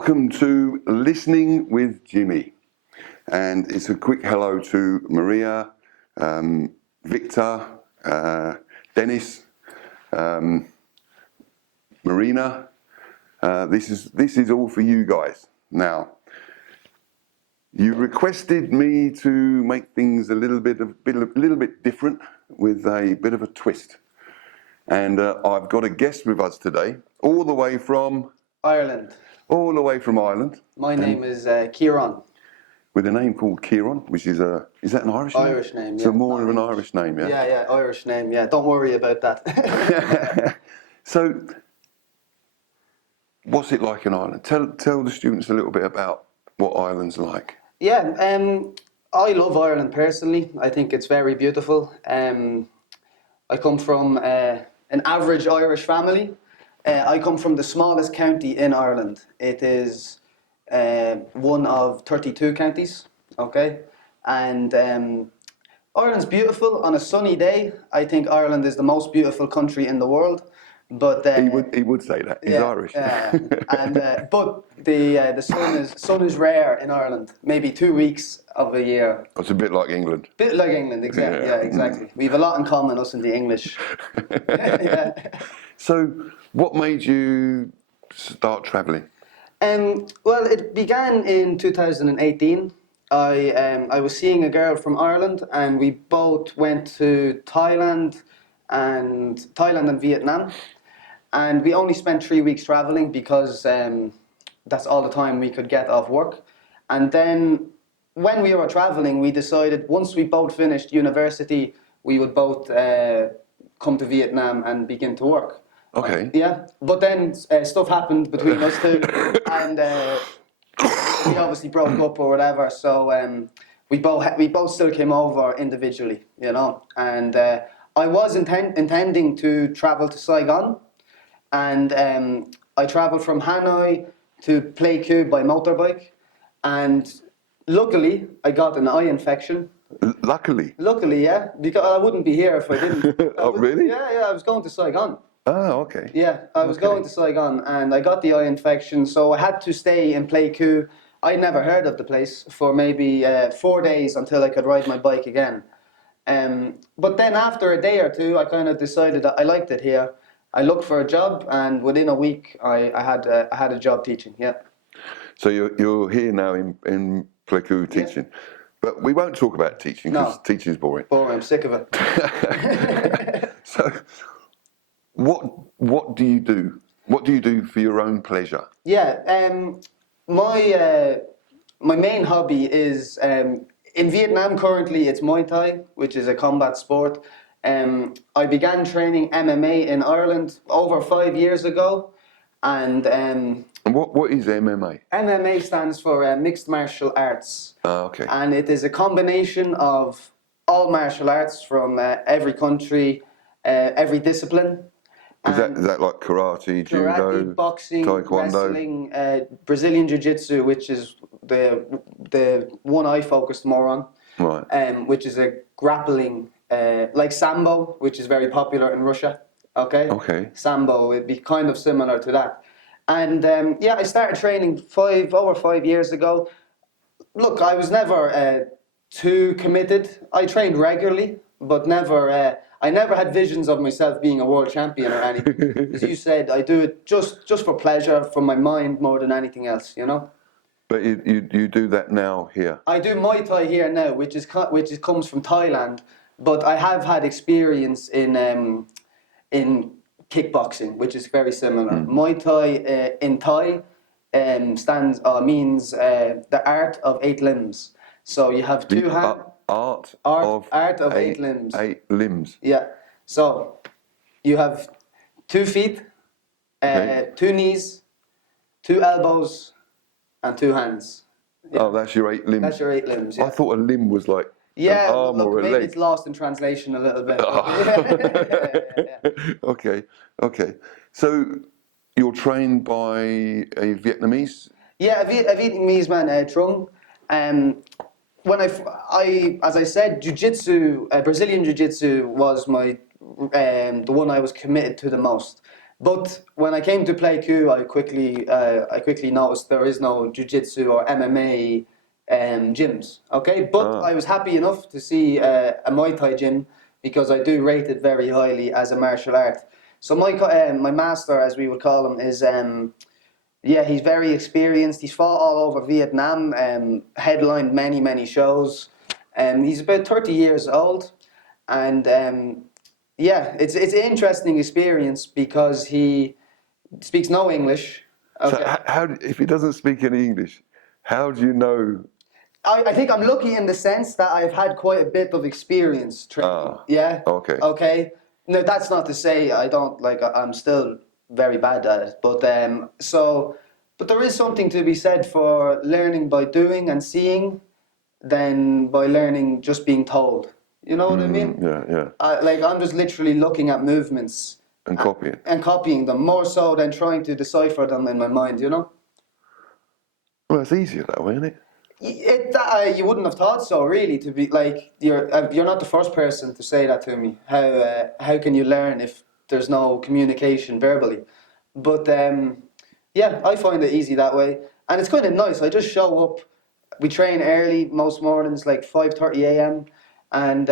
Welcome to Listening with Jimmy, and it's a quick hello to Maria, Victor, Dennis, Marina. This is all for you guys. Now, you requested me to make things a little bit different with a bit of a twist, and I've got a guest with us today, all the way from Ireland. All the way from Ireland. My name is Ciaran. With a name called Ciaran, which is that an Irish name? Irish name, yeah. So more of an Irish name, yeah? Yeah, Irish name, yeah. Don't worry about that. So, what's it like in Ireland? Tell the students a little bit about what Ireland's like. Yeah, I love Ireland personally. I think it's very beautiful. I come from an average Irish family. I come from the smallest county in Ireland. It is one of 32 counties, okay? And Ireland's beautiful on a sunny day. I think Ireland is the most beautiful country in the world. But he would say that. He's Irish. But the sun is rare in Ireland. Maybe 2 weeks of a year. It's a bit like England. Bit like England, exactly. Yeah, exactly. We have a lot in common, us and the English. Yeah. So, what made you start travelling? Well, it began in 2018. I was seeing a girl from Ireland, and we both went to Thailand and Vietnam, and we only spent 3 weeks traveling because that's all the time we could get off work. And then when we were traveling, we decided once we both finished university, we would both come to Vietnam and begin to work. Okay. Yeah, but then stuff happened between us two, and we obviously broke up or whatever. So we both still came over individually, you know. And I was intending to travel to Saigon, and I travelled from Hanoi to Pleiku by motorbike, and luckily I got an eye infection. Luckily, yeah, because I wouldn't be here if I didn't. Oh, really? Yeah, I was going to Saigon. Oh, okay. Yeah, I was going to Saigon, and I got the eye infection, so I had to stay in Pleiku. I never heard of the place for maybe 4 days until I could ride my bike again. But then after a day or two, I kind of decided that I liked it here. I looked for a job, and within a week, I had a job teaching. Yeah. So you're here now in Pleiku teaching, but we won't talk about teaching because teaching is boring. Boring. I'm sick of it. So, what do you do? What do you do for your own pleasure? Yeah. My main hobby is in Vietnam currently it's Muay Thai, which is a combat sport. I began training MMA in Ireland over 5 years ago, and what is MMA? MMA stands for Mixed Martial Arts. Okay. And it is a combination of all martial arts from every country, every discipline. Is that like karate, judo, boxing, taekwondo, wrestling, Brazilian jiu-jitsu, which is the one I focused more on, right? Which is a grappling, like sambo, which is very popular in Russia. Okay. Sambo would be kind of similar to that, and I started training over 5 years ago. Look, I was never too committed. I trained regularly, but never. I never had visions of myself being a world champion or anything. As you said, I do it just for pleasure, for my mind more than anything else, you know. But you do that now here? I do Muay Thai here now, which comes from Thailand, but I have had experience in kickboxing, which is very similar. Muay Thai in Thai means the art of 8 limbs. So you have two hands. Art of 8 limbs. 8 limbs. Yeah. So you have 2 feet, 2 knees, 2 elbows, and 2 hands. Yeah. Oh, that's your 8 limbs. That's your 8 limbs. Yeah. I thought a limb was like an arm or a leg. Maybe it's lost in translation a little bit. Okay. So you're trained by a Vietnamese? Yeah, a Vietnamese man, Trung. When as I said, jiu-jitsu, Brazilian jiu-jitsu was the one I was committed to the most. But when I came to play Q, I quickly noticed there is no jiu-jitsu or MMA gyms. Okay, but I was happy enough to see a Muay Thai gym because I do rate it very highly as a martial art. So my master, as we would call him, is yeah, he's very experienced. He's fought all over Vietnam, headlined many shows. He's about 30 years old, and yeah, it's an interesting experience because he speaks no English. So Okay. if he doesn't speak any English, how do you know? I think I'm lucky in the sense that I've had quite a bit of experience training. Yeah. Okay. Okay. No, that's not to say I don't like. I'm still very bad at it, but but there is something to be said for learning by doing and seeing, than by learning just being told. You know what I mean? Yeah. Like I'm just literally looking at movements And copying. and copying them more so than trying to decipher them in my mind. You know. Well, it's easier that way, isn't it? You wouldn't have thought so, really. To be like you're not the first person to say that to me. How can you learn if there's no communication verbally? But yeah, I find it easy that way, and it's kind of nice. I just show up. We train early most mornings, like 5:30 a.m. and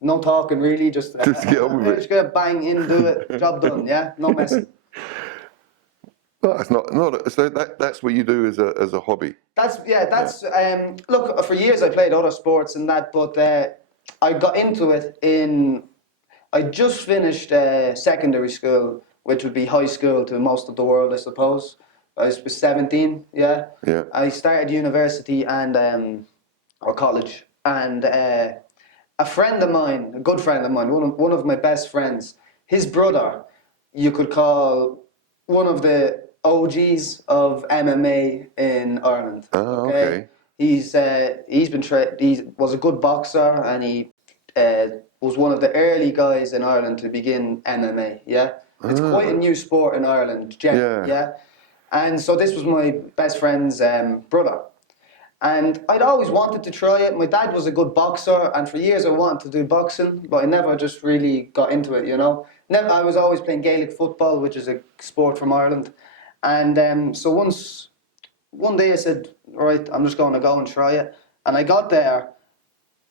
no talking really. Just Get on with it. Just gonna bang in, do it, job done. Yeah, no messing. No, it's not. So that's what you do as a hobby. That's look, for years I played other sports and that, but I got into it I just finished secondary school, which would be high school to most of the world, I suppose. I was 17, yeah. Yeah. I started university and or college, and a friend of mine, a good friend of mine, one of my best friends, his brother, you could call one of the OGs of MMA in Ireland. Oh, okay. He was a good boxer, and he was one of the early guys in Ireland to begin MMA. Yeah, it's quite a new sport in Ireland, generally. Yeah. And so this was my best friend's brother. And I'd always wanted to try it. My dad was a good boxer, and for years I wanted to do boxing, but I never just really got into it, you know. I was always playing Gaelic football, which is a sport from Ireland. And so one day I said, all right, I'm just going to go and try it. And I got there,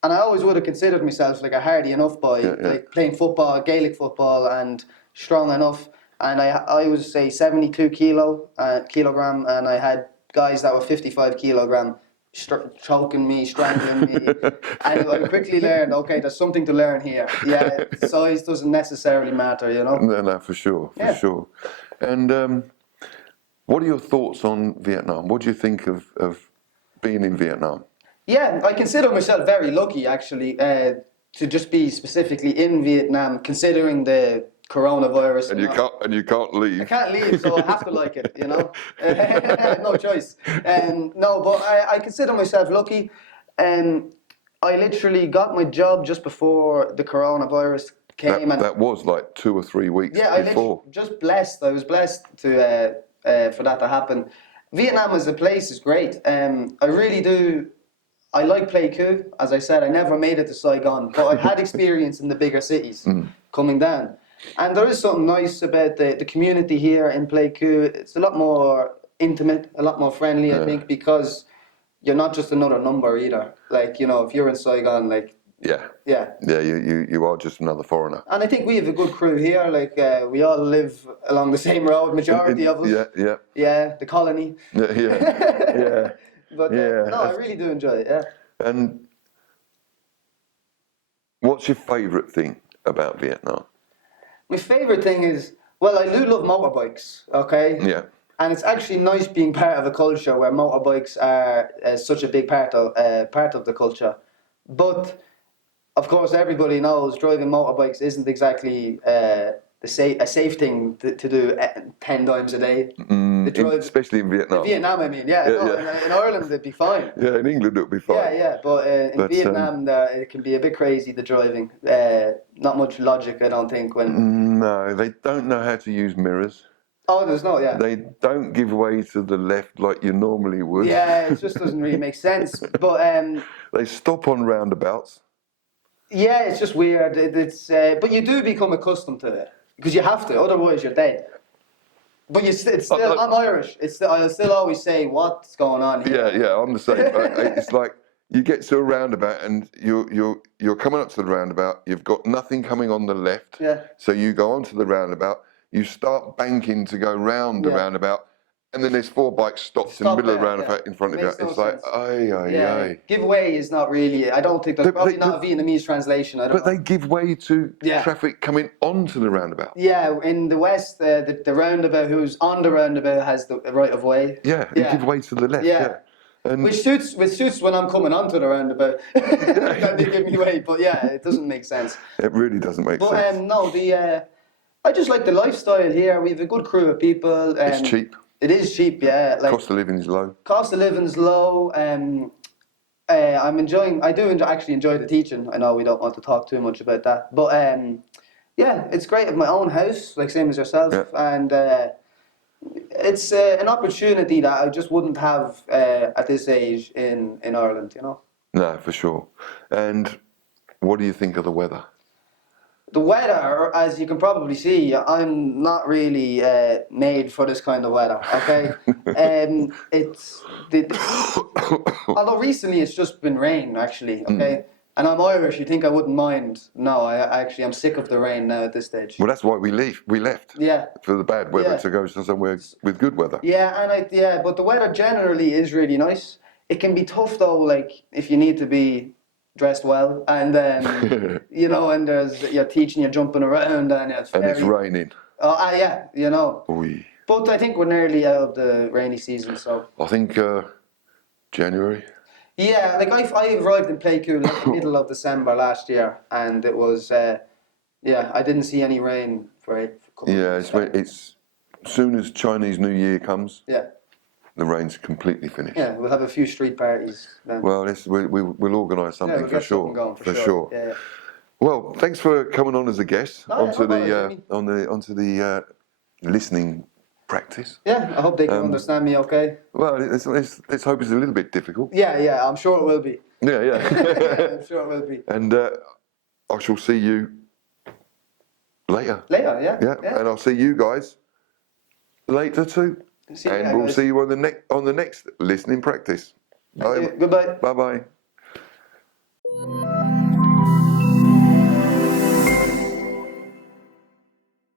and I always would have considered myself like a hardy enough boy, like playing football, Gaelic football, and strong enough. And I was, say, 72 kilogram, and I had guys that were 55 kilogram, choking me, strangling me, and I quickly learned, okay, there's something to learn here. Yeah, size doesn't necessarily matter, you know. No, for sure. And what are your thoughts on Vietnam? What do you think of being in Vietnam? Yeah, I consider myself very lucky, actually, to just be specifically in Vietnam, considering the coronavirus. And you can't leave. I can't leave, so I have to like it, you know. No choice. No, but I consider myself lucky. I literally got my job just before the coronavirus came. That was like 2 or 3 weeks before. Just blessed. I was blessed to for that to happen. Vietnam as a place is great. I really do. I like Pleiku. As I said, I never made it to Saigon, but I've had experience in the bigger cities coming down. And there is something nice about the community here in Pleiku. It's a lot more intimate, a lot more friendly, I think, because you're not just another number either. Like, you know, if you're in Saigon, like... Yeah, you are just another foreigner. And I think we have a good crew here. Like, we all live along the same road, majority of us. Yeah, the colony. Yeah. But no, I really do enjoy it, yeah. And what's your favourite thing about Vietnam? My favourite thing is, well, I do love motorbikes, okay? Yeah. And it's actually nice being part of a culture where motorbikes are such a big part of the culture. But, of course, everybody knows driving motorbikes isn't exactly a safe thing to do 10 times a day. Especially in Vietnam. In Vietnam, I mean, in Ireland it'd be fine. Yeah, in England it'd be fine. But in Vietnam it can be a bit crazy, the driving. Not much logic, I don't think. No, they don't know how to use mirrors. Oh, there's no, They don't give way to the left like you normally would. Yeah, it just doesn't really make sense. But they stop on roundabouts. Yeah, it's just weird. But you do become accustomed to it. because you have to, otherwise you're dead. But it's still, I'm Irish. I'll still always say, what's going on here? Yeah, I'm the same. It's like you get to a roundabout and you're coming up to the roundabout. You've got nothing coming on the left. Yeah. So you go onto the roundabout. You start banking to go round the roundabout, and then there's 4 bikes stopped in the middle of the roundabout in front of you. It's like, ay. Give way is not really. I don't think there's probably not a Vietnamese translation. I don't know. They give way to traffic coming onto the roundabout. Yeah, in the West, the roundabout, who's on the roundabout has the right of way. Yeah, you give way to the left. Yeah. And which suits when I'm coming onto the roundabout. That they give me way, but yeah, it doesn't make sense. It really doesn't make sense. But no, I just like the lifestyle here. We have a good crew of people. It's cheap. It is cheap, yeah. Like, cost of living is low. Cost of living's low. I'm enjoying. Actually enjoy the teaching. I know we don't want to talk too much about that, but yeah, it's great at my own house, like same as yourself, and it's an opportunity that I just wouldn't have at this age in Ireland, you know. No, for sure. And what do you think of the weather? The weather, as you can probably see, I'm not really made for this kind of weather. Okay, although recently it's just been rain, actually. Okay, and I'm Irish. You think I wouldn't mind? No, I'm sick of the rain now at this stage. Well, that's why we left. Yeah. For the bad weather to go to somewhere with good weather. Yeah, and but the weather generally is really nice. It can be tough though, like if you need to be dressed well, and you know, and you're teaching, you're jumping around, and it's raining. Oh, yeah, you know. Oy. But I think we're nearly out of the rainy season, so. I think January. Yeah, like I arrived in Playcool in the middle of December last year, and it was I didn't see any rain for a couple of months. It's soon as Chinese New Year comes. Yeah. The rain's completely finished. Yeah, we'll have a few street parties then. Well, we'll organise something we'll for sure. Something going, for sure. Yeah. Well, thanks for coming on as a guest onto onto the listening practice. Yeah, I hope they can understand me okay. Well, let's hope it's a little bit difficult. Yeah, I'm sure it will be. Yeah. I'm sure it will be. And I shall see you later. Later, yeah. And I'll see you guys later too. We'll see you on the next listening practice. Bye. Goodbye. Bye.